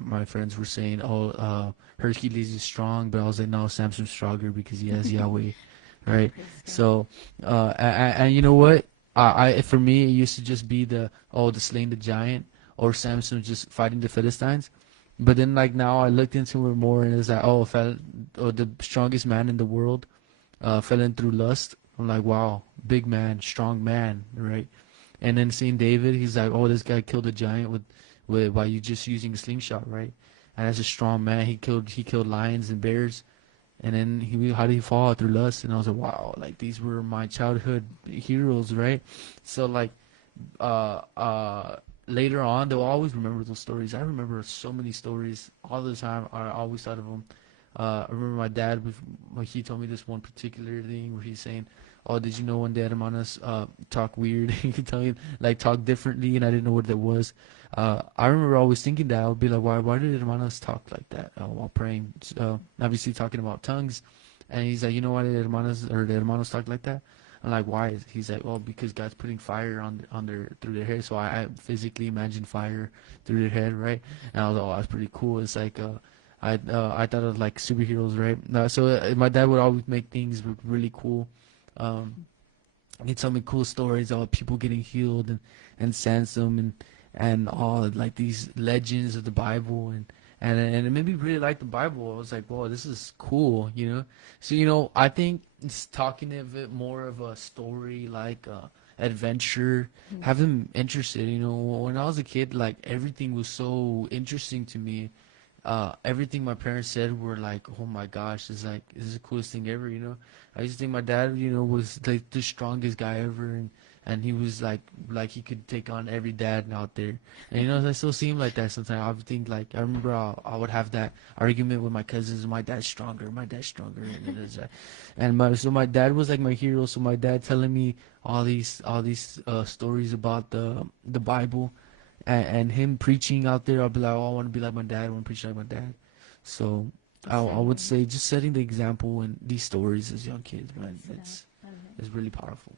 my friends were saying, "Oh, Hercules is strong," but I was like, "No, Samson's stronger because he has Yahweh." Right? Praise God. So, and you know what? For me, it used to just be the slaying the giant or Samson just fighting the Philistines. But then, like now, I looked into it more, and it's like, the strongest man in the world fell in through lust. I'm like, wow, big man, strong man, right? And then seeing David, he's like, oh, this guy killed a giant with by you just using a slingshot, right? And as a strong man, he killed lions and bears. And then how did he fall through lust? And I was like, wow, like these were my childhood heroes, right? So like, uh, uh, later on, they'll always remember those stories. I remember so many stories all the time. I always thought of them. I remember my dad, like, he told me this one particular thing where he's saying, "Oh, did you know one day Hermanas talk weird?" He could tell me like talk differently, and I didn't know what that was. I remember always thinking that I would be like, "Why did Hermanas talk like that while praying?" Obviously talking about tongues, and he's like, "You know why the Hermanos talk like that?" I'm like, "Why?" He's like, "Well, because God's putting fire on their through their hair." So I physically imagine fire through their head, right? And I was like, "Oh, that's pretty cool." It's like I thought of like superheroes, right? My dad would always make things really cool. Um, he'd tell me cool stories about people getting healed and Sansom and all like these legends of the Bible and it made me really like the Bible. I was like, whoa, this is cool, you know. So I think it's talking of it more of a story like adventure, have Mhm. them interested. When I was a kid, like everything was so interesting to me. Everything my parents said were like, oh my gosh, this is the coolest thing ever, I used to think my dad, was like the strongest guy ever, and he was like he could take on every dad out there, and I still see him like that sometimes. I would think like I remember I would have that argument with my cousins. My dad's stronger, and it's like, and my dad was like my hero. So my dad telling me all these stories about the Bible and him preaching out there, I'll be like, oh, I want to be like my dad. I want to preach like my dad. So I would Same. say just setting the example in these stories as young kids, man, Praise God. Amen. it's really powerful.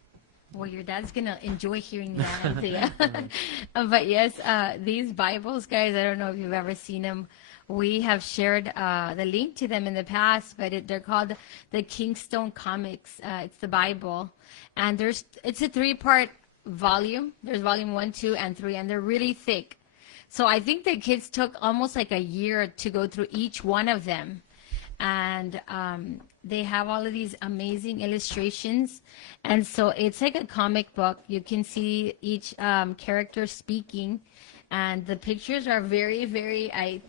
Well, your dad's gonna enjoy hearing that, Anthea. Right. But yes, these Bibles, guys, I don't know if you've ever seen them. We have shared the link to them in the past, but they're called the Kingstone Comics. It's the Bible, and it's a three-part volume. There's volume one, two, and three, and they're really thick. So I think the kids took almost like a year to go through each one of them, and they have all of these amazing illustrations, and so it's like a comic book. You can see each character speaking, and the pictures are very, very, I